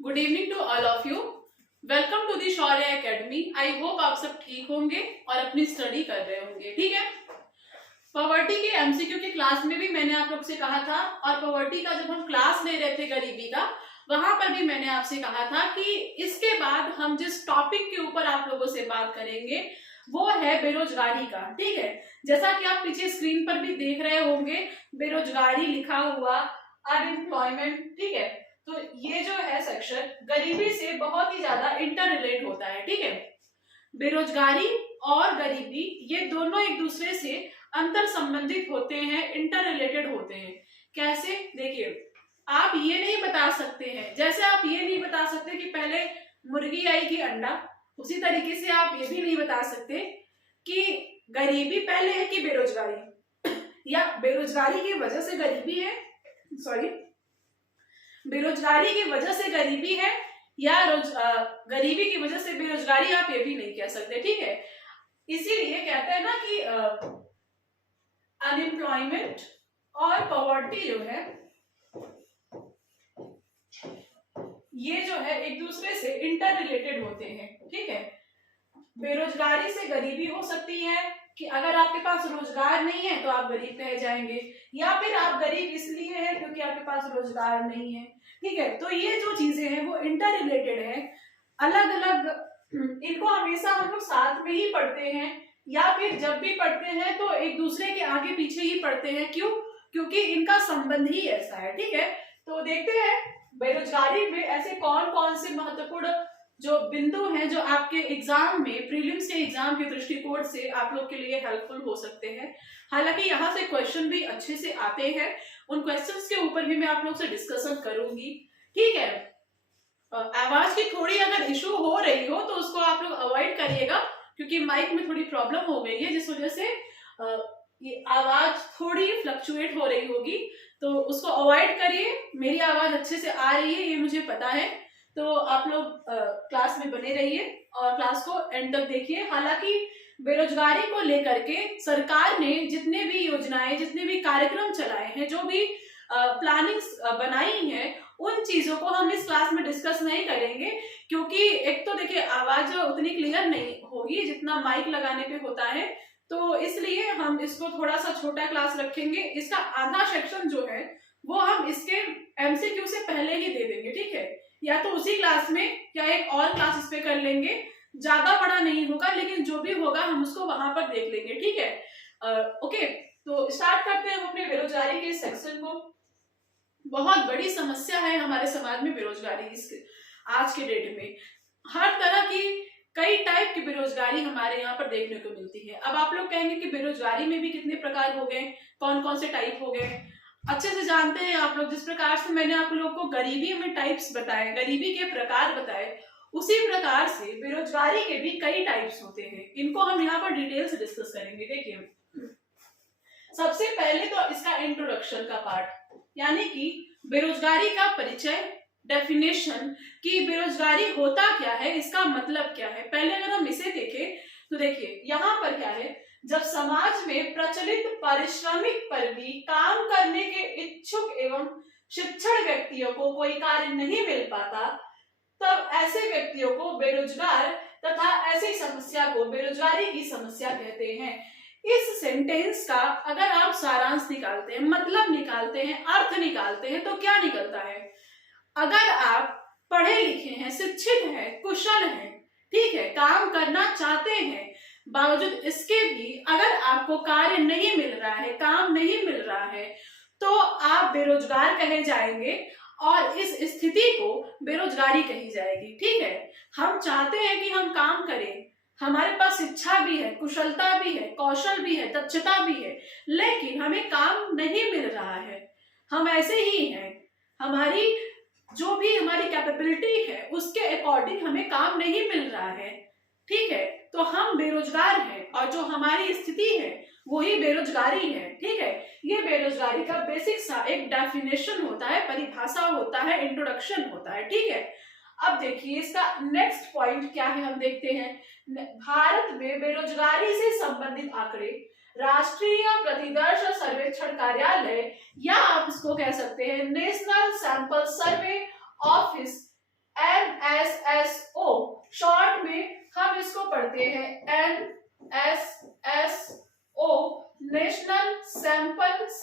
Good evening to all of you. Welcome to the Shaurya academy. I hope आप सब ठीक होंगे और अपनी स्टडी कर रहे होंगे। ठीक है, पॉवर्टी के एमसीक्यू की क्लास में भी मैंने आप लोग से कहा था, और पॉवर्टी का जब हम क्लास ले रहे थे गरीबी का, वहां पर भी मैंने आपसे कहा था कि इसके बाद हम जिस टॉपिक के ऊपर आप लोगों से बात करेंगे वो है बेरोजगारी का। ठीक है, जैसा कि आप पीछे स्क्रीन पर भी देख रहे होंगे, बेरोजगारी लिखा हुआ, अनएम्प्लॉयमेंट। ठीक है, तो ये जो है सेक्शन गरीबी से बहुत ही ज्यादा इंटर रिलेट होता है। ठीक है, बेरोजगारी और गरीबी ये दोनों एक दूसरे से अंतर संबंधित होते हैं, इंटर रिलेटेड होते हैं। कैसे? देखिए, आप ये नहीं बता सकते हैं, जैसे आप ये नहीं बता सकते कि पहले मुर्गी आई कि अंडा, उसी तरीके से आप ये भी नहीं बता सकते कि गरीबी पहले है कि बेरोजगारी, या बेरोजगारी की वजह से गरीबी है, सॉरी, बेरोजगारी की वजह से गरीबी है, या गरीबी की वजह से बेरोजगारी, आप ये भी नहीं कह सकते। ठीक है, इसीलिए कहते हैं ना कि अनएम्प्लॉयमेंट और पॉवर्टी जो है ये जो है एक दूसरे से इंटर रिलेटेड होते हैं। ठीक है, बेरोजगारी से गरीबी हो सकती है कि अगर आपके पास रोजगार नहीं है तो आप गरीब कहे जाएंगे, या फिर आप गरीब इसलिए हैं क्योंकि आपके पास रोजगार नहीं है। ठीक है, तो ये जो चीजें हैं वो इंटर रिलेटेड है, अलग अलग। इनको हमेशा हम लोग साथ में ही पढ़ते हैं, या फिर जब भी पढ़ते हैं तो एक दूसरे के आगे पीछे ही पढ़ते हैं। क्यों? क्योंकि इनका संबंध ही ऐसा है। ठीक है, तो देखते हैं बेरोजगारी में ऐसे कौन कौन से महत्वपूर्ण जो बिंदु हैं जो आपके एग्जाम में, प्रीलिम्स के एग्जाम के दृष्टिकोण से आप लोग के लिए हेल्पफुल हो सकते हैं। हालांकि यहाँ से क्वेश्चन भी अच्छे से आते हैं, उन क्वेश्चंस के ऊपर भी मैं आप लोग से डिस्कशन करूंगी। ठीक है, आवाज की थोड़ी अगर इशू हो रही हो तो उसको आप लोग अवॉइड करिएगा, क्योंकि माइक में थोड़ी प्रॉब्लम हो गई है, जिस वजह से ये आवाज थोड़ी फ्लक्चुएट हो रही होगी, तो उसको अवॉइड करिए। मेरी आवाज अच्छे से आ रही है ये मुझे पता है, तो आप लोग क्लास में बने रहिए और क्लास को एंड तक देखिए। हालांकि बेरोजगारी को लेकर के सरकार ने जितने भी योजनाएं, जितने भी कार्यक्रम चलाए हैं, जो भी प्लानिंग्स बनाई हैं, उन चीजों को हम इस क्लास में डिस्कस नहीं करेंगे, क्योंकि एक तो देखिए आवाज उतनी क्लियर नहीं होगी जितना माइक लगाने पे होता है, तो इसलिए हम इसको थोड़ा सा छोटा क्लास रखेंगे। इसका आधा सेक्शन जो है वो हम इसके एमसीक्यू से पहले ही दे देंगे। ठीक है, या तो उसी क्लास में या एक और क्लास इस पे कर लेंगे, ज्यादा बड़ा नहीं होगा, लेकिन जो भी होगा हम उसको वहां पर देख लेंगे। ठीक है, ओके, तो स्टार्ट करते हैं अपने बेरोजगारी के सेक्शन को। बहुत बड़ी समस्या है हमारे समाज में बेरोजगारी। इस आज के डेट में हर तरह की कई टाइप की बेरोजगारी हमारे यहाँ पर देखने को मिलती है। अब आप लोग कहेंगे कि बेरोजगारी में भी कितने प्रकार हो गए, कौन कौन से टाइप हो गए, अच्छे से जानते हैं आप लोग। जिस प्रकार से मैंने आप लोगों को गरीबी में टाइप्स बताए, गरीबी के प्रकार बताए, उसी प्रकार से बेरोजगारी के भी कई टाइप्स होते हैं। इनको हम यहाँ पर डिटेल से डिस्कस करेंगे। देखिए, सबसे पहले तो इसका इंट्रोडक्शन का पार्ट, यानी कि बेरोजगारी का परिचय, डेफिनेशन कि बेरोजगारी होता क्या है, इसका मतलब क्या है। पहले अगर हम इसे देखें तो देखिए यहाँ पर क्या है, जब समाज में प्रचलित पारिश्रमिक पर भी काम करने के इच्छुक एवं शिक्षण व्यक्तियों को कोई कार्य नहीं मिल पाता, तब ऐसे व्यक्तियों को बेरोजगार तथा ऐसी समस्या को बेरोजगारी की समस्या कहते हैं। इस सेंटेंस का अगर आप सारांश निकालते हैं, मतलब निकालते हैं, अर्थ निकालते हैं, तो क्या निकलता है? अगर आप पढ़े लिखे हैं, शिक्षित हैं, कुशल हैं, ठीक है, काम करना चाहते हैं, बावजूद इसके भी अगर आपको कार्य नहीं मिल रहा है, काम नहीं मिल रहा है, तो आप बेरोजगार कहे जाएंगे, और इस स्थिति को बेरोजगारी कही जाएगी। ठीक है, हम चाहते हैं कि हम काम करें, हमारे पास शिक्षा भी है, कुशलता भी है, कौशल भी है, दक्षता भी है, लेकिन हमें काम नहीं मिल रहा है, हम ऐसे ही हैं, हमारी जो भी हमारी कैपेबिलिटी है उसके अकॉर्डिंग हमें काम नहीं मिल रहा है। ठीक है, तो हम बेरोजगार हैं, और जो हमारी स्थिति है वही बेरोजगारी है। ठीक है, ये बेरोजगारी का बेसिक सा एक डेफिनेशन होता है, परिभाषा होता है, इंट्रोडक्शन होता है। ठीक है, अब देखिए इसका नेक्स्ट पॉइंट क्या है, हम देखते हैं। भारत में बेरोजगारी से संबंधित आंकड़े राष्ट्रीय प्रतिदर्श सर्वेक्षण कार्यालय, या आप इसको कह सकते हैं नेशनल सैंपल सर्वे ऑफिस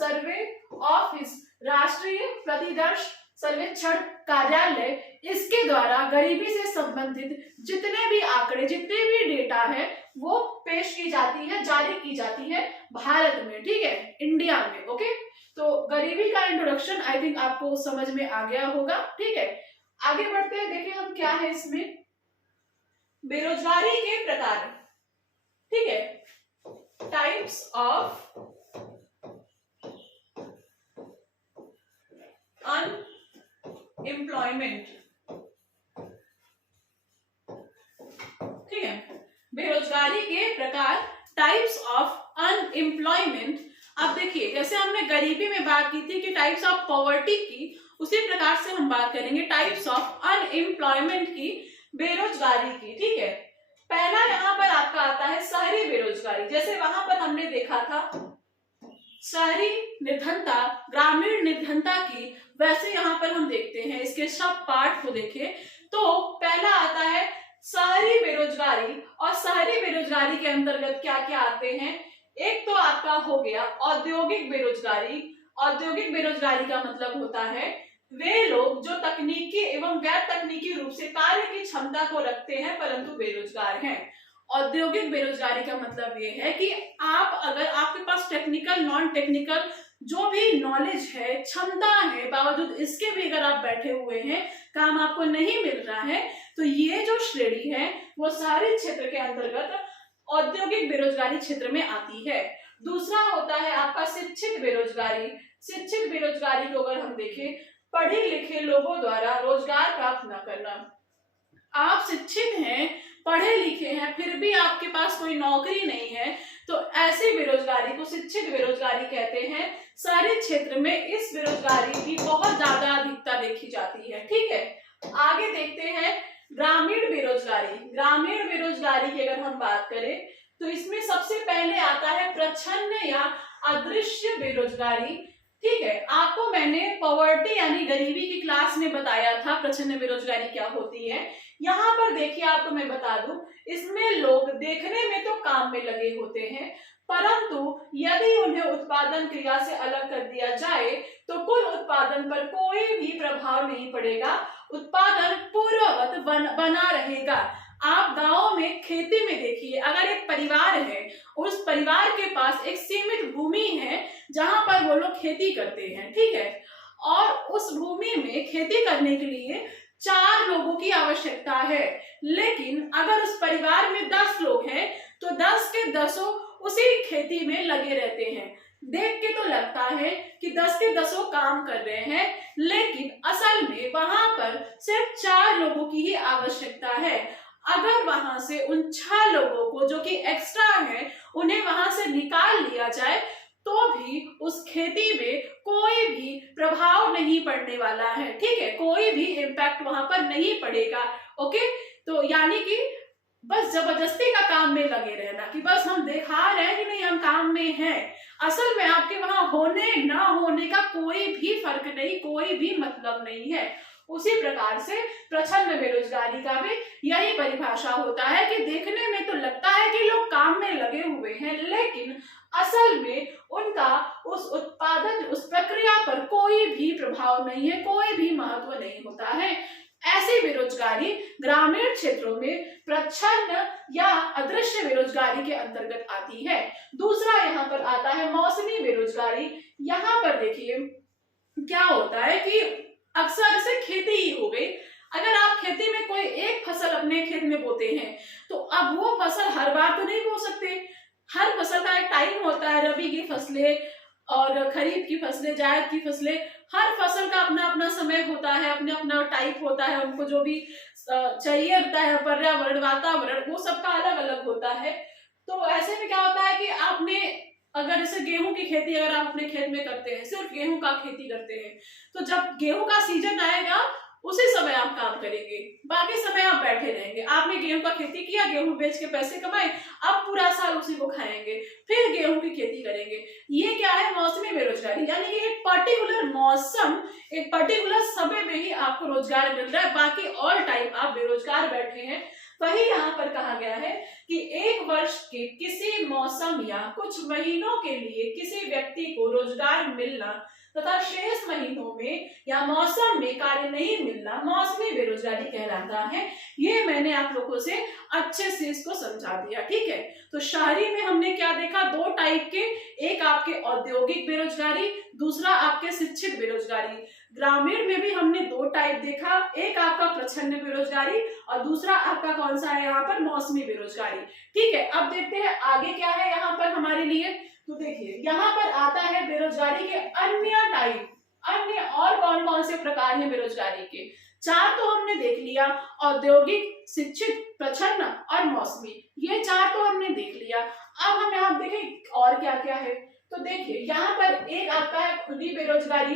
सर्वे ऑफिस, राष्ट्रीय प्रतिदर्श सर्वेक्षण कार्यालय, इसके द्वारा गरीबी से संबंधित जितने भी आंकड़े, जितने भी डेटा है वो पेश की जाती है, जारी की जाती है भारत में, ठीक है, इंडिया में। ओके, तो गरीबी का इंट्रोडक्शन आई थिंक आपको समझ में आ गया होगा, ठीक है। आगे बढ़ते हैं, देखिए हम क्या है इसमें, बेरोजगारी के प्रकार, ठीक है, टाइप्स ऑफ अनएम्प्लॉयमेंट, ठीक है, बेरोजगारी के प्रकार, टाइप्स ऑफ अनएम्प्लॉयमेंट। अब देखिए, जैसे हमने गरीबी में बात की थी कि टाइप्स ऑफ पॉवर्टी की, उसी प्रकार से हम बात करेंगे टाइप्स ऑफ अनएम्प्लॉयमेंट की, बेरोजगारी की, ठीक है। पहला यहाँ पर आपका आता है शहरी बेरोजगारी। जैसे वहां पर हमने देखा था शहरी निर्धनता, ग्रामीण निर्धनता की, वैसे यहाँ पर हम देखते हैं इसके सब पार्ट को देखें तो पहला आता है शहरी बेरोजगारी। और शहरी बेरोजगारी के अंतर्गत क्या क्या आते हैं, एक तो आपका हो गया औद्योगिक बेरोजगारी। औद्योगिक बेरोजगारी का मतलब होता है वे लोग जो तकनीकी एवं गैर तकनीकी रूप से कार्य की क्षमता को रखते हैं परंतु बेरोजगार हैं। औद्योगिक बेरोजगारी का मतलब ये है कि आप अगर आपके पास टेक्निकल, नॉन टेक्निकल जो भी नॉलेज है, क्षमता है, बावजूद इसके भी अगर आप बैठे हुए हैं, काम आपको नहीं मिल रहा है, तो ये जो श्रेणी है वो शहरी क्षेत्र के अंतर्गत औद्योगिक बेरोजगारी क्षेत्र में आती है। दूसरा होता है आपका शिक्षित बेरोजगारी। शिक्षित बेरोजगारी को अगर हम देखें, पढ़े लिखे लोगों द्वारा रोजगार प्राप्त न करना। आप शिक्षित हैं, पढ़े लिखे हैं, फिर भी आपके पास कोई नौकरी नहीं है, तो ऐसी बेरोजगारी को शिक्षित बेरोजगारी कहते हैं। शहरी क्षेत्र में इस बेरोजगारी की बहुत ज्यादा अधिकता देखी जाती है, ठीक है। आगे देखते हैं ग्रामीण बेरोजगारी। ग्रामीण बेरोजगारी की अगर हम बात करें तो इसमें सबसे पहले आता है प्रच्छन्न या अदृश्य बेरोजगारी, ठीक है। आपको मैंने पॉवर्टी यानी गरीबी की क्लास में बताया था प्रच्छन्न बेरोजगारी क्या होती है। यहाँ पर देखिए, आपको मैं बता दूं, इसमें लोग देखने में तो काम में लगे होते हैं, परंतु यदि उन्हें उत्पादन क्रिया से अलग कर दिया जाए तो कुल उत्पादन पर कोई भी प्रभाव नहीं पड़ेगा, उत्पादन पूर्ववत बना रहेगा। आप गांव में खेती में देखिए, अगर एक परिवार है, उस परिवार के पास एक सीमित भूमि है जहां पर वो लोग खेती करते हैं, ठीक है, और उस भूमि में खेती करने के लिए 4 लोगों की आवश्यकता है, लेकिन अगर उस परिवार में 10 लोग हैं तो 10 के 10 उसी खेती में लगे रहते हैं। देख के तो लगता है कि 10 के 10 काम कर रहे हैं, लेकिन असल में वहां पर सिर्फ 4 लोगों की ही आवश्यकता है। अगर वहां से उन 6 लोगों को जो कि एक्स्ट्रा है उन्हें वहां से निकाल लिया जाए तो भी उस खेती में कोई भी प्रभाव नहीं पड़ने वाला है, ठीक है, कोई भी इम्पैक्ट वहां पर नहीं पड़ेगा। ओके, तो यानी कि बस जबरदस्ती का काम में लगे रहना कि बस हम दिखा रहे हैं कि नहीं हम काम में हैं, असल में आपके वहां होने ना होने का कोई भी फर्क नहीं, कोई भी मतलब नहीं है। उसी प्रकार से प्रच्छन्न बेरोजगारी का भी यही परिभाषा होता है कि देखने में तो लगता है कि लोग काम में लगे हुए हैं, लेकिन असल में उनका उस उत्पादन, उस प्रक्रिया पर कोई भी प्रभाव नहीं है, कोई भी महत्व नहीं होता है। ऐसी बेरोजगारी ग्रामीण क्षेत्रों में प्रच्छन्न या अदृश्य बेरोजगारी के अंतर्गत आती है। दूसरा यहाँ पर आता है मौसमी बेरोजगारी। यहाँ पर देखिए क्या होता है कि अक्सर से खेती ही हो गई, अगर आप खेती में कोई एक फसल अपने खेत में बोते हैं तो अब वो फसल हर बार तो नहीं बो सकते। हर फसल का एक टाइम होता है, रबी की फसलें और खरीफ की फसलें, जायद की फसलें, हर फसल का अपना अपना समय होता है, अपना अपना टाइप होता है, उनको जो भी चाहिए होता है, पर्यावरण, वातावरण, वो सबका अलग अलग होता है। तो ऐसे में क्या होता है कि आपने अगर जैसे गेहूं की खेती अगर आप अपने खेत में करते हैं, सिर्फ गेहूं का खेती करते हैं, तो जब गेहूं का सीजन आएगा उसी समय आप काम करेंगे, बाकी समय आप बैठे रहेंगे। आपने गेहूं का खेती किया, गेहूं बेच के पैसे कमाए, अब पूरा साल उसी को खाएंगे, फिर गेहूं की खेती करेंगे। ये क्या है? मौसमी बेरोजगारी, यानी कि एक पर्टिकुलर मौसम, एक पर्टिकुलर समय में ही आपको रोजगार मिल रहा है, बाकी ऑल टाइम आप बेरोजगार बैठे हैं। वही यहाँ पर कहा गया है कि एक वर्ष के किसी मौसम या कुछ महीनों के लिए किसी व्यक्ति को रोजगार मिलना तथा शेष महीनों में या मौसम में कार्य नहीं मिलना मौसमी बेरोजगारी कहलाता है। ये मैंने आप लोगों से अच्छे से इसको समझा दिया, ठीक है। तो शहरी में हमने क्या देखा, दो टाइप के, एक आपके औद्योगिक बेरोजगारी, दूसरा आपके शिक्षित बेरोजगारी। ग्रामीण में भी हमने दो टाइप देखा, एक आपका प्रच्छन्न बेरोजगारी और दूसरा आपका कौन सा है यहाँ पर, मौसमी बेरोजगारी, ठीक है। अब देखते हैं आगे क्या है यहाँ पर हमारे लिए। तो देखिए यहाँ पर आता है बेरोजगारी के अन्य टाइप, अन्य और कौन कौन से प्रकार हैं बेरोजगारी के। चार तो हमने देख लिया, औद्योगिक, शिक्षित, प्रच्छन्न और मौसमी, ये चार तो हमने देख लिया। अब हम यहाँ देखें और क्या क्या है। तो देखिए यहाँ पर एक आपका है खुली बेरोजगारी,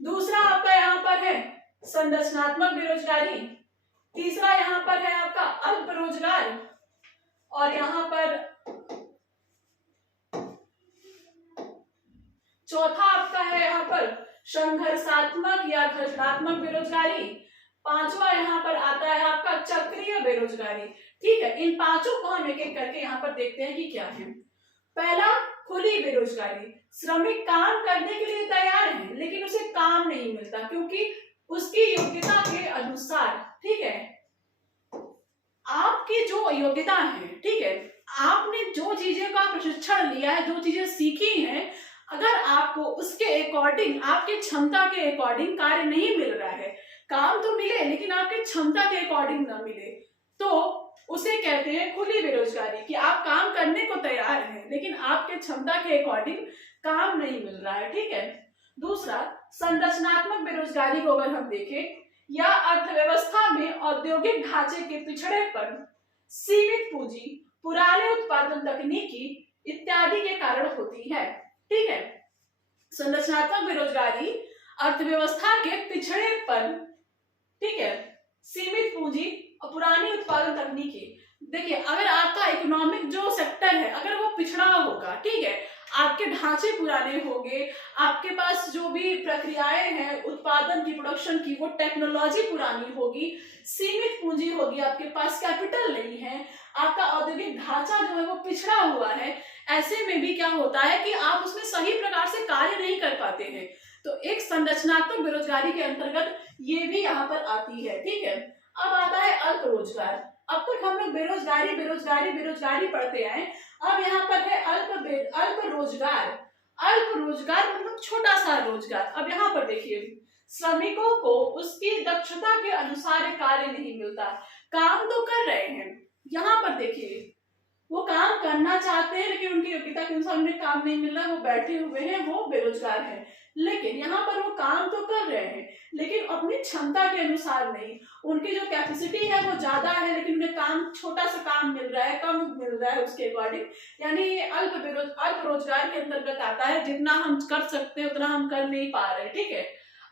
दूसरा आपका यहाँ पर है संरचनात्मक बेरोजगारी, तीसरा यहाँ पर है आपका अल्प रोजगार और यहाँ पर चौथा आपका है यहाँ पर संघर्षात्मक या घर्षणात्मक बेरोजगारी, पांचवा यहाँ पर आता है आपका चक्रीय बेरोजगारी, ठीक है। इन पांचों को हम एक एक करके यहाँ पर देखते हैं कि क्या है। पहला खुली बेरोजगारी, श्रमिक काम करने के लिए तैयार है लेकिन उसे काम नहीं मिलता क्योंकि उसकी योग्यता के अनुसार, ठीक है, आपकी जो योग्यता है, ठीक है, आपने जो चीजें का प्रशिक्षण लिया है, जो चीजें सीखी हैं, अगर आपको उसके अकॉर्डिंग, आपकी क्षमता के अकॉर्डिंग कार्य नहीं मिल रहा है, काम तो मिले लेकिन आपकी क्षमता के अकॉर्डिंग ना मिले, तो उसे कहते हैं खुली बेरोजगारी, कि आप काम करने को तैयार हैं लेकिन आपके क्षमता के अकॉर्डिंग काम नहीं मिल रहा है, ठीक है। दूसरा संरचनात्मक बेरोजगारी को अगर हम देखें, या अर्थव्यवस्था में औद्योगिक ढांचे के पिछड़ेपन, सीमित पूंजी, पुराने उत्पादन तकनीकी इत्यादि के कारण होती है, ठीक है। संरचनात्मक बेरोजगारी अर्थव्यवस्था के पिछड़ेपन, ठीक है, सीमित पूंजी और पुरानी उत्पादन तकनीकी। देखिए अगर आपका इकोनॉमिक जो सेक्टर है अगर वो पिछड़ा होगा, ठीक है, आपके ढांचे पुराने होंगे, आपके पास जो भी प्रक्रियाएं हैं उत्पादन की, प्रोडक्शन की, वो टेक्नोलॉजी पुरानी होगी, सीमित पूंजी होगी, आपके पास कैपिटल नहीं है, आपका औद्योगिक ढांचा जो है वो पिछड़ा हुआ है, ऐसे में भी क्या होता है कि आप उसमें सही प्रकार से कार्य नहीं कर पाते हैं। तो एक संरचनात्मक बेरोजगारी के अंतर्गत ये भी यहाँ पर आती है, ठीक है। अब आता है अल्प रोजगार। अब तक हम लोग बेरोजगारी बेरोजगारी बेरोजगारी पढ़ते आए, अब यहाँ पर है अल्प रोजगार। अल्प रोजगार मतलब छोटा सा रोजगार। अब यहाँ पर देखिए, श्रमिकों को उसकी दक्षता के अनुसार कार्य नहीं मिलता, काम तो कर रहे हैं, यहाँ पर देखिए वो काम करना चाहते हैं लेकिन उनकी योग्यता के अनुसार उन्हें काम नहीं मिल रहा, वो बैठे हुए हैं, वो बेरोजगार हैं। लेकिन यहाँ पर वो काम तो कर रहे हैं लेकिन अपनी क्षमता के अनुसार नहीं, उनकी जो कैपेसिटी है वो ज्यादा है लेकिन उन्हें काम, छोटा सा काम मिल रहा है, कम मिल रहा है उसके अकॉर्डिंग, यानी ये अल्प रोजगार के अंतर्गत आता है। जितना हम कर सकते हैं उतना हम कर नहीं पा रहे, ठीक है।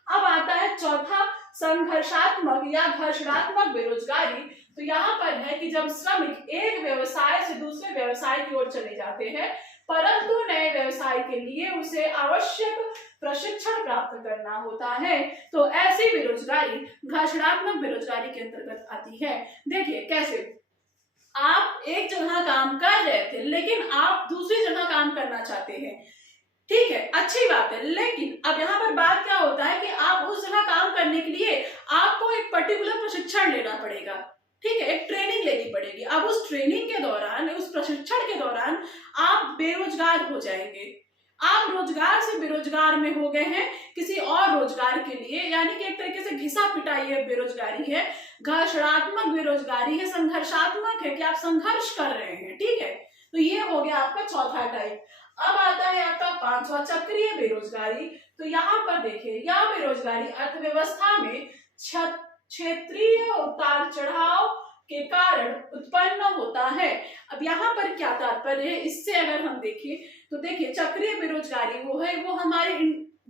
अब आता है चौथा संघर्षात्मक या घर्षणात्मक बेरोजगारी। तो यहाँ पर है कि जब श्रमिक एक व्यवसाय से दूसरे व्यवसाय की ओर चले जाते हैं परंतु नए व्यवसाय के लिए उसे आवश्यक प्रशिक्षण प्राप्त करना होता है, तो ऐसी बेरोजगारी घर्षणात्मक बेरोजगारी के अंतर्गत आती है। देखिए कैसे, आप एक जगह काम कर रहे थे लेकिन आप दूसरी जगह काम करना चाहते हैं, ठीक है, अच्छी बात है, लेकिन अब यहाँ पर बात क्या होता है कि आप उस जगह काम करने के लिए आपको एक पर्टिकुलर प्रशिक्षण लेना पड़ेगा, ठीक है, एक ट्रेनिंग लेनी पड़ेगी। अब उस ट्रेनिंग के दौरान, उस प्रशिक्षण के दौरान आप बेरोजगार हो जाएंगे, आप रोजगार से बेरोजगार में हो गए हैं किसी और रोजगार के लिए, यानी कि एक तरीके से घिसा पिटाई है बेरोजगारी है, घर्षणात्मक बेरोजगारी है, संघर्षात्मक है कि आप संघर्ष कर रहे हैं, ठीक है। तो ये हो गया आपका चौथा टाइप। अब आता है आपका पांचवा चक्रीय बेरोजगारी। तो यहाँ पर देखिए, यह बेरोजगारी अर्थव्यवस्था में क्षेत्रीय उतार चढ़ाव के कारण उत्पन्न होता है। अब यहाँ पर क्या तात्पर्य है, इससे अगर हम देखें तो देखिए चक्रीय बेरोजगारी वो है, वो हमारे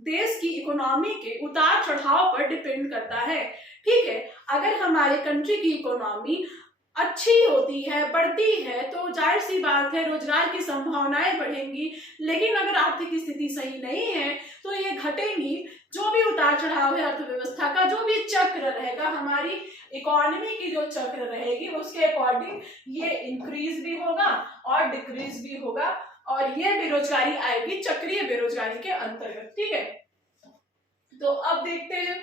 देश की इकोनॉमी के उतार चढ़ाव पर डिपेंड करता है, ठीक है। अगर हमारे कंट्री की इकोनॉमी अच्छी होती है, बढ़ती है, तो जाहिर सी बात है रोजगार की संभावनाएं बढ़ेंगी, लेकिन अगर आर्थिक स्थिति सही नहीं है तो ये घटेंगी, जो भी उतार चढ़ाव है अर्थव्यवस्था का, जो भी चक्र रहेगा, हमारी इकोनॉमी की जो चक्र रहेगी उसके अकॉर्डिंग ये इंक्रीज भी होगा और डिक्रीज भी होगा, और ये बेरोजगारी आएगी चक्रीय बेरोजगारी के अंतर्गत। ठीक है, तो अब देखते हैं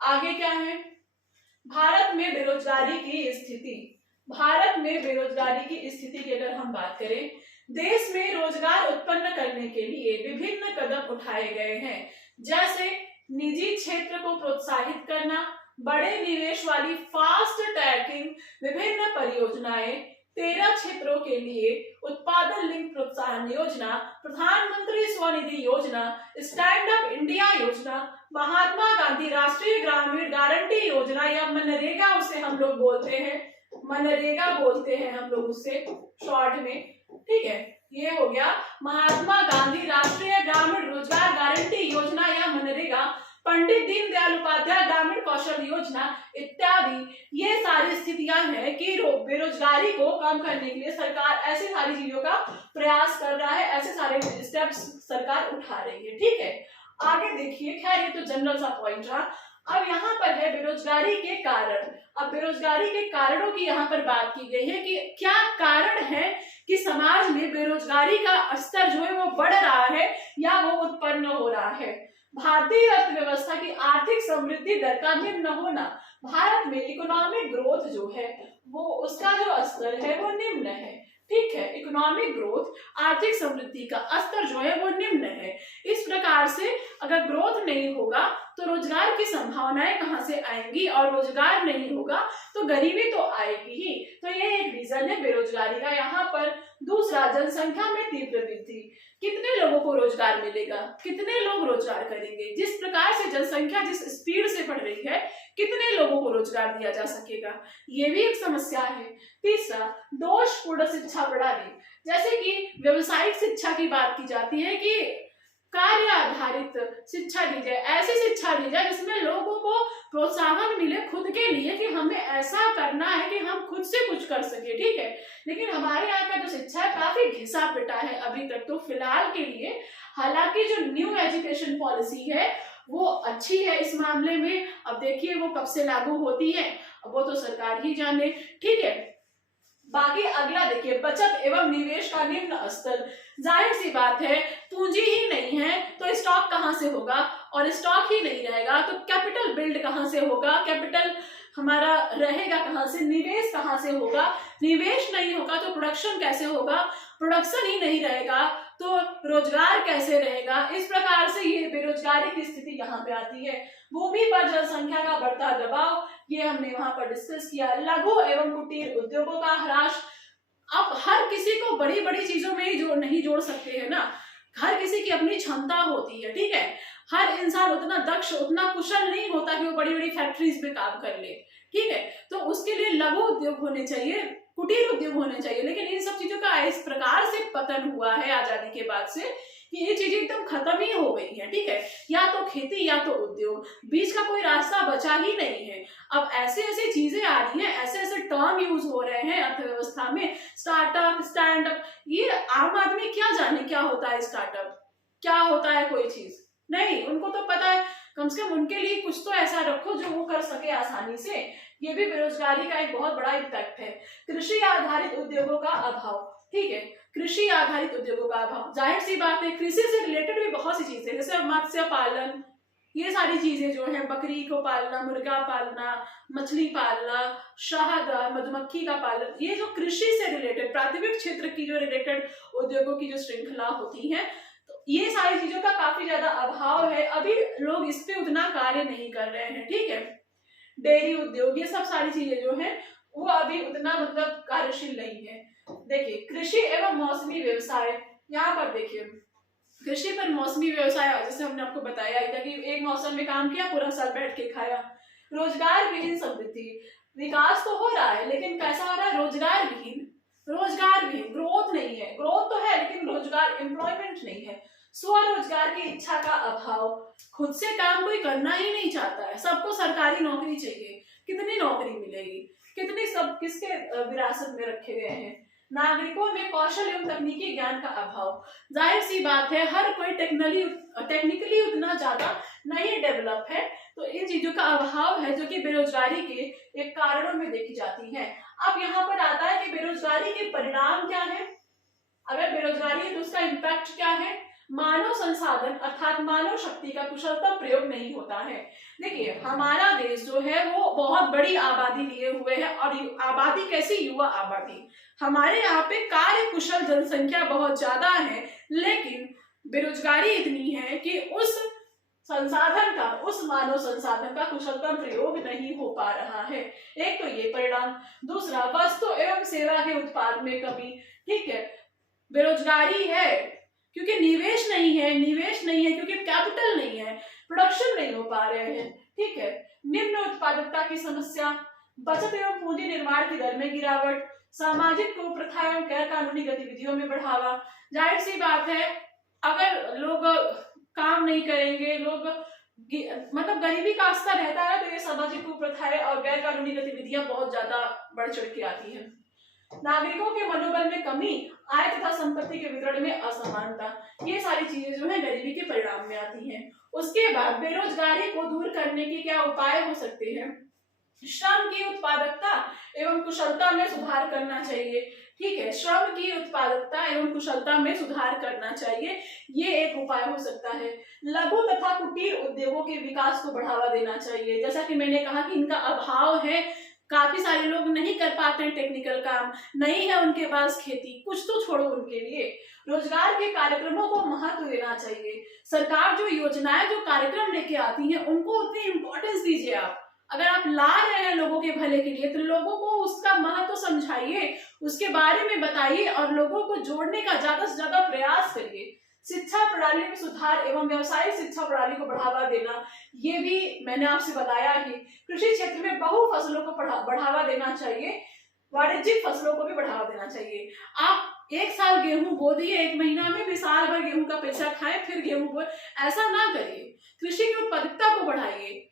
आगे क्या है। भारत में बेरोजगारी की स्थिति, भारत में बेरोजगारी की स्थिति की अगर हम बात करें, देश में रोजगार उत्पन्न करने के लिए विभिन्न कदम उठाए गए हैं, जैसे निजी क्षेत्र को प्रोत्साहित करना, बड़े निवेश वाली फास्ट ट्रैकिंग विभिन्न परियोजनाएं, 13 क्षेत्रों के लिए उत्पादन लिंक प्रोत्साहन योजना, प्रधानमंत्री स्वनिधि योजना, स्टैंड अप इंडिया योजना, महात्मा गांधी राष्ट्रीय ग्रामीण गारंटी योजना या मनरेगा उसे हम लोग बोलते हैं, मनरेगा बोलते हैं हम लोग उससे शॉर्ट में। ठीक है, ये हो गया महात्मा गांधी राष्ट्रीय ग्रामीण रोजगार गारंटी योजना या मनरेगा, पंडित दीनदयाल उपाध्याय ग्रामीण कौशल योजना इत्यादि। ये सारी स्थितियां हैं कि बेरोजगारी को कम करने के लिए सरकार ऐसी सारी चीजों का प्रयास कर रहा है, ऐसे सारे स्टेप्स सरकार उठा रही है। ठीक है, आगे देखिए, खैर ये तो जनरल सा पॉइंट रहा। अब यहाँ पर है बेरोजगारी के कारण। अब बेरोजगारी के कारणों की यहाँ पर बात की गई है कि क्या कारण है कि समाज में बेरोजगारी का स्तर जो है वो बढ़ रहा है या वो उत्पन्न हो रहा है। भारतीय अर्थव्यवस्था की आर्थिक समृद्धि दर का निम्न होना, भारत में इकोनॉमिक ग्रोथ जो है वो उसका जो स्तर है वो निम्न है। ठीक है, इकोनॉमिक ग्रोथ, आर्थिक समृद्धि का स्तर जो है वो निम्न है। इस प्रकार से अगर ग्रोथ नहीं होगा तो रोजगार की संभावनाएं कहां से आएंगी, और रोजगार नहीं होगा तो गरीबी तो आएगी ही। तो ये एक रीजन है बेरोजगारी का। यहाँ पर दूसरा, जनसंख्या में तीव्र वृद्धि, कितने लोगों को रोजगार मिलेगा, कितने लोग रोजगार करेंगे, जिस प्रकार से जनसंख्या जिस स्पीड से बढ़ रही है कितने लोगों को रोजगार दिया जा सकेगा, ये भी एक समस्या है। तीसरा, दोषपूर्ण शिक्षा प्रणाली, जैसे कि व्यवसायिक शिक्षा की बात की जाती है कि कार्य आधारित शिक्षा दी जाए, ऐसी शिक्षा दी जाए जिसमें लोगों को प्रोत्साहन मिले खुद के लिए कि हमें ऐसा करना है कि हम खुद से कुछ कर सके। ठीक है, लेकिन हमारे यहाँ का जो शिक्षा है काफी घिसा पिटा है अभी तक तो फिलहाल के लिए। हालांकि जो न्यू एजुकेशन पॉलिसी है वो अच्छी है इस मामले में। अब देखिए वो कब से लागू होती है, वो तो सरकार ही जाने। ठीक है, बाकी अगला देखिए, बचत एवं निवेश का निम्न स्तर। जाहिर सी बात है, पूंजी ही नहीं है तो स्टॉक कहां से होगा, और स्टॉक ही नहीं रहेगा तो कैपिटल बिल्ड कहां से होगा, कैपिटल हमारा रहेगा कहां से, निवेश कहां से होगा, निवेश नहीं होगा तो प्रोडक्शन कैसे होगा, प्रोडक्शन ही नहीं रहेगा तो रोजगार कैसे रहेगा। इस प्रकार से ये बेरोजगारी की स्थिति यहाँ पे आती है। भूमि पर जनसंख्या का बढ़ता दबाव, ये हमने वहां पर डिस्कस किया। लघु एवं कुटीर उद्योगों का ह्रास, अब हर किसी को बड़ी बड़ी चीजों में ही नहीं जोड़ सकते हैं ना, हर किसी की अपनी क्षमता होती है। ठीक है, हर इंसान उतना दक्ष उतना कुशल नहीं होता कि वो बड़ी बड़ी फैक्ट्रीज में काम कर ले। ठीक है, तो उसके लिए लघु उद्योग होने चाहिए, कुटीर उद्योग होने चाहिए। लेकिन इन सब चीजों का इस प्रकार से पतन हुआ है आजादी के बाद से कि ये चीजें एकदम खत्म ही हो गई है। ठीक है, या तो खेती या तो उद्योग, बीच का कोई रास्ता बचा ही नहीं है। अब ऐसे ऐसे चीजें आ रही हैं, ऐसे ऐसे टर्म यूज हो रहे हैं अर्थव्यवस्था में, स्टार्टअप, स्टैंड अप। ये आम आदमी क्या जाने क्या होता है स्टार्टअप, क्या होता है कोई चीज नहीं, उनको तो पता है। कम से कम उनके लिए कुछ तो ऐसा रखो जो वो कर सके आसानी से। ये भी बेरोजगारी का एक बहुत बड़ा इम्पैक्ट है। कृषि आधारित उद्योगों का अभाव, ठीक है, कृषि आधारित उद्योगों का अभाव, जाहिर सी बात है कृषि से रिलेटेड भी बहुत सी चीजें, जैसे मत्स्य पालन, ये सारी चीजें जो है, बकरी को पालना, मुर्गा पालना, मछली पालना, शहद, मधुमक्खी का पालन, ये जो कृषि से रिलेटेड प्राथमिक क्षेत्र की जो रिलेटेड उद्योगों की जो श्रृंखला होती है, तो ये सारी चीजों का काफी ज्यादा अभाव है। अभी लोग इस पे उतना कार्य नहीं कर रहे हैं। ठीक है, डेयरी उद्योग, ये सब सारी चीजें जो है वो अभी उतना मतलब कार्यशील नहीं है। देखिए, कृषि एवं मौसमी व्यवसाय, यहाँ पर देखिए कृषि पर मौसमी व्यवसाय, जैसे हमने आपको बताया था कि एक मौसम में काम किया, पूरा साल बैठ के खाया। रोजगार विहीन समृद्धि, विकास तो हो रहा है लेकिन कैसा हो रहा है, रोजगार विहीन, रोजगार विहीन, ग्रोथ नहीं है, ग्रोथ तो है लेकिन रोजगार, एम्प्लॉयमेंट नहीं है। स्वरोजगार की इच्छा का अभाव, खुद से काम कोई करना ही नहीं चाहता है, सबको सरकारी नौकरी चाहिए। कितनी नौकरी मिलेगी, कितनी, सब किसके विरासत में रखे गए हैं। नागरिकों में कौशल एवं तकनीकी ज्ञान का अभाव, जाहिर सी बात है हर कोई टेक्निकली उतना ज्यादा नहीं डेवलप है। तो इन चीजों का अभाव है जो कि बेरोजगारी के एक कारणों में देखी जाती है। अब यहाँ पर आता है कि बेरोजगारी के परिणाम क्या है। अगर बेरोजगारी है तो उसका इम्पैक्ट क्या है। मानव संसाधन अर्थात मानव शक्ति का कुशलता प्रयोग नहीं होता है। देखिए हमारा देश जो है वो बहुत बड़ी आबादी लिए हुए है, और आबादी कैसी, युवा आबादी। हमारे यहाँ पे कार्य कुशल जनसंख्या बहुत ज्यादा है, लेकिन बेरोजगारी इतनी है कि उस संसाधन का, उस मानव संसाधन का कुशलता प्रयोग नहीं हो पा रहा है। एक तो ये परिणाम। दूसरा, वस्तु एवं सेवा के उत्पाद में कमी। ठीक है, बेरोजगारी है क्योंकि निवेश नहीं है, क्योंकि कैपिटल नहीं है, प्रोडक्शन नहीं हो पा रहे हैं। ठीक है, निम्न उत्पादकता की समस्या, बचत एवं पूंजी निर्माण की दर में गिरावट, सामाजिक कुप्रथा एवं गैर कानूनी गतिविधियों में बढ़ावा। जाहिर सी बात है, अगर लोग काम नहीं करेंगे, लोग मतलब गरीबी का स्तर रहता है, तो ये सामाजिक कुप्रथाएं और गैर कानूनी गतिविधियां बहुत ज्यादा बढ़ चढ़ के आती है। नागरिकों के मनोबल में कमी, आय तथा संपत्ति के वितरण में असमानता, ये सारी चीजें जो है गरीबी के परिणाम में आती हैं। उसके बाद बेरोजगारी को दूर करने के क्या उपाय हो सकते हैं। श्रम की उत्पादकता एवं कुशलता में सुधार करना चाहिए। ठीक है, श्रम की उत्पादकता एवं कुशलता में सुधार करना चाहिए, ये एक उपाय हो सकता है। लघु तथा कुटीर उद्योगों के विकास को बढ़ावा देना चाहिए। जैसा कि मैंने कहा कि इनका अभाव है, काफी सारे लोग नहीं कर पाते हैं टेक्निकल काम, नहीं है उनके पास खेती, कुछ तो छोड़ो उनके लिए। रोजगार के कार्यक्रमों को महत्व देना चाहिए। सरकार जो योजनाएं, जो कार्यक्रम लेके आती है, उनको उतनी इंपॉर्टेंस दीजिए आप। अगर आप ला रहे हैं लोगों के भले के लिए, तो लोगों को उसका महत्व समझाइए, उसके बारे में बताइए और लोगों को जोड़ने का ज्यादा से ज्यादा प्रयास करिए। शिक्षा प्रणाली में सुधार एवं व्यावसायिक शिक्षा प्रणाली को बढ़ावा देना, ये भी मैंने आपसे बताया ही। कृषि क्षेत्र में बहु फसलों को बढ़ावा देना चाहिए, वाणिज्यिक फसलों को भी बढ़ावा देना चाहिए। आप एक साल गेहूं बो दिए, एक महीना में भी साल भर गेहूं का पैसा खाएं, फिर गेहूं बोए, ऐसा ना करिए। कृषि की उत्पादकता को बढ़ाइए,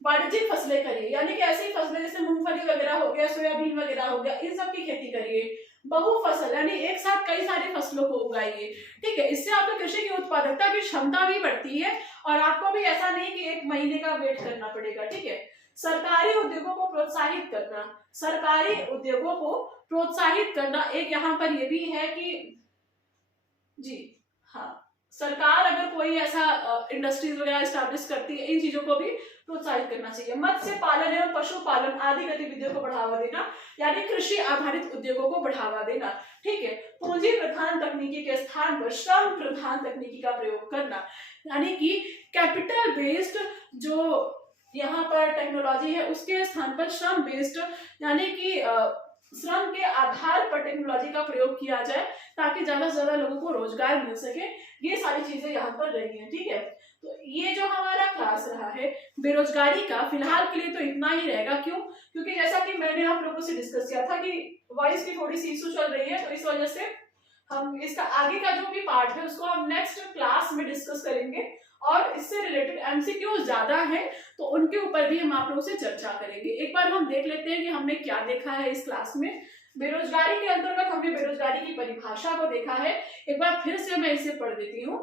वाणिज्यिक फसलें करिए, यानी कि ऐसी फसलें जैसे मूंगफली वगैरह हो गया, सोयाबीन वगैरह हो गया, इन सब की खेती करिए। बहु फसल यानी एक साथ कई सारी फसलों को उगाइए। ठीक है, इससे आपकी कृषि की उत्पादकता की क्षमता भी बढ़ती है और आपको भी ऐसा नहीं कि एक महीने का वेट करना पड़ेगा। ठीक है, सरकारी उद्योगों को प्रोत्साहित करना, सरकारी उद्योगों को प्रोत्साहित करना। एक यहाँ पर ये भी है कि जी हाँ, सरकार अगर कोई ऐसा इंडस्ट्रीज वगैरह स्टैब्लिश करती है, इन चीजों को भी प्रोत्साहित करना चाहिए। मत्स्य पालन एवं पशुपालन आदि गतिविधियों को बढ़ावा देना, यानी कृषि आधारित उद्योगों को बढ़ावा देना। ठीक है, पूंजी प्रधान तकनीकी के स्थान पर श्रम प्रधान तकनीकी का प्रयोग करना, यानी कि कैपिटल बेस्ड जो यहाँ पर टेक्नोलॉजी है, उसके स्थान पर श्रम बेस्ड, यानी कि श्रम के आधार पर टेक्नोलॉजी का प्रयोग किया जाए, ताकि ज्यादा से ज्यादा लोगों को रोजगार मिल सके। ये सारी चीजें यहाँ पर रही हैं। ठीक है, तो ये जो हमारा क्लास रहा है बेरोजगारी का, फिलहाल के लिए तो इतना ही रहेगा। क्यों? क्योंकि जैसा कि मैंने आप लोगों से डिस्कस किया था कि वॉइस की थोड़ी सी इशू चल रही है, तो इस वजह से हम इसका आगे का जो भी पार्ट है उसको हम नेक्स्ट क्लास में डिस्कस करेंगे, और इससे रिलेटेड एमसीक्यू ज्यादा है तो उनके ऊपर भी हम आप लोगों से चर्चा करेंगे। एक बार हम देख लेते हैं कि हमने क्या देखा है इस क्लास में। बेरोजगारी के अंतर्गत हमने बेरोजगारी की परिभाषा को देखा है। एक बार फिर से मैं इसे पढ़ देती हूँ।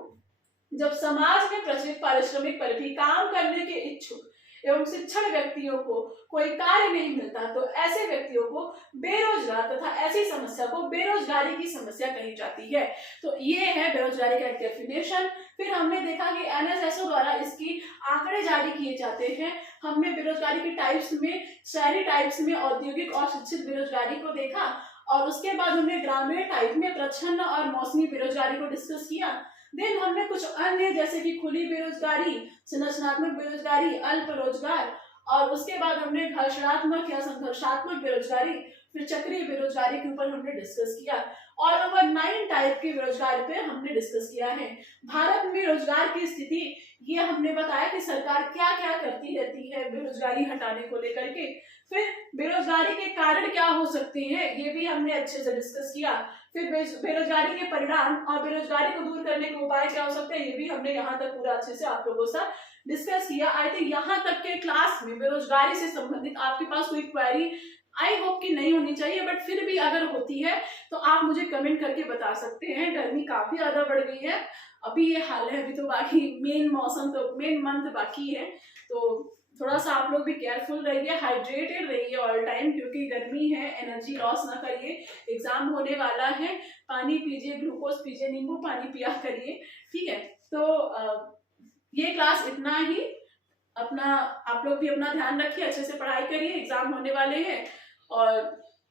जब समाज में प्रचलित पारिश्रमिक पर भी काम करने के इच्छुक एवं शिक्षण व्यक्तियों को कोई कार्य नहीं मिलता, तो ऐसे व्यक्तियों को बेरोजगार तथा ऐसी समस्या को बेरोजगारी की समस्या कही जाती है। तो ये है बेरोजगारी का डेफिनेशन। फिर हमने देखा कि एनएसएसओ द्वारा इसकी आंकड़े जारी किए जाते हैं। हमने बेरोजगारी की टाइप्स में, शहरी टाइप्स में औद्योगिक और शिक्षित बेरोजगारी को देखा, और उसके बाद हमने ग्रामीण टाइप में प्रच्छन्न और मौसमी बेरोजगारी को डिस्कस किया। देन हमने कुछ अन्य जैसे कि खुली बेरोजगारी, संरचनात्मक बेरोजगारी, अल्प रोजगार, और उसके बाद हमने घर्षणात्मक या संघर्षात्मक बेरोजगारी, फिर चक्रीय बेरोजगारी के ऊपर हमने डिस्कस किया। और ओवर 9 टाइप की बेरोजगारी पे हमने डिस्कस किया है। भारत में रोजगार की स्थिति, ये हमने बताया कि सरकार क्या क्या करती रहती है बेरोजगारी हटाने को लेकर के। फिर बेरोजगारी के कारण क्या हो सकते हैं, ये भी हमने अच्छे से डिस्कस किया। फिर बेरोजगारी के परिणाम और बेरोजगारी को दूर करने के उपाय क्या हो सकते हैं, ये भी हमने यहाँ तक पूरा अच्छे से आप लोगों से डिस्कस किया। आई थिंक यहाँ तक के क्लास में बेरोजगारी से संबंधित आपके पास कोई क्वेरी आई होप कि नहीं होनी चाहिए, बट फिर भी अगर होती है तो आप मुझे कमेंट करके बता सकते हैं। गर्मी काफी ज्यादा बढ़ गई है, अभी ये हाल है, अभी तो बाकी मेन मंथ बाकी है, तो थोड़ा सा आप लोग भी केयरफुल रहिए, हाइड्रेटेड रहिए ऑल टाइम, क्योंकि गर्मी है, एनर्जी लॉस ना करिए, एग्जाम होने वाला है, पानी पीजिए, ग्लूकोज पीजिए, नींबू पानी पिया करिए, ठीक है। तो ये क्लास इतना ही, अपना आप लोग भी अपना ध्यान रखिए, अच्छे से पढ़ाई करिए, एग्जाम होने वाले हैं, और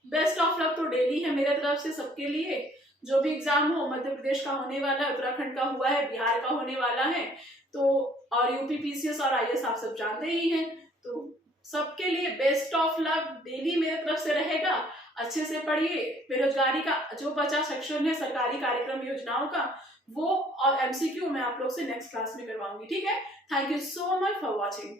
बेस्ट ऑफ लक तो डेली है मेरे तरफ से सबके लिए। जो भी एग्जाम हो, मध्य प्रदेश का होने वाला है, उत्तराखंड का हुआ है, बिहार का होने वाला है, तो और यूपी पीसीएस और आईएएस आप सब जानते ही हैं, तो सबके लिए बेस्ट ऑफ लक डेली मेरे तरफ से रहेगा। अच्छे से पढ़िए, बेरोजगारी का जो बचा सेक्शन है सरकारी कार्यक्रम योजनाओं का, वो और एमसीक्यू मैं आप लोग से नेक्स्ट क्लास में करवाऊंगी, ठीक है। Thank you so much for watching.